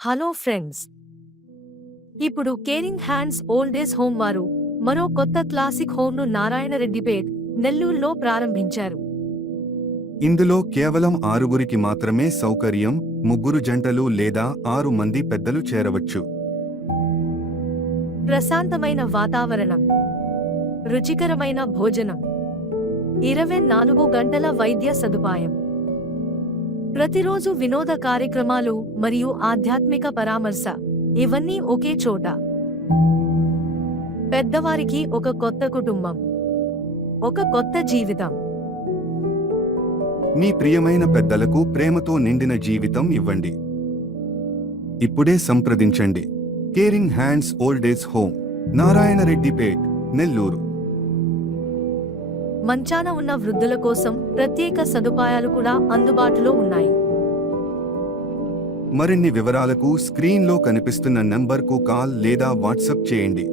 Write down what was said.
Hello friends, ఇప్పుడు caring hands old age home వారు మరో కొత్త క్లాసిక్ హోమ్ను నారాయణరెడ్డిపేట్, నెల్లూరులో ప్రారంభించారు. ఇందులో కేవలం 6గురికి మాత్రమే సౌకర్యం. 3 జంటలు లేదా 6 మంది పెద్దలు చేరవచ్చు. ప్రశాంతమైన వాతావరణం, రుచికరమైన భోజనం, 24 గంటల వైద్య సదుపాయం, ప్రతిరోజు వినోద కార్యక్రమాలు మరియు ఆధ్యాత్మిక పరామర్శ, ఇవన్నీ ఒకే చోట. పెద్దవారికి ఒక కొత్త కుటుంబం, ఒక కొత్త జీవితం. మీ ప్రియమైన పెద్దలకు ప్రేమతో నిండిన జీవితం ఇవ్వండి. ఇప్పుడే సంప్రదించండి. Caring hands old age home, Narayanareddypet, Nellore. మంచాన ఉన్న వృద్ధుల కోసం ప్రత్యేక సదుపాయాలు కూడా అందుబాటులో ఉన్నాయి. మరిన్ని వివరాలకు స్క్రీన్లో కనిపిస్తున్న నంబర్కు కాల్ లేదా వాట్సాప్ చేయండి.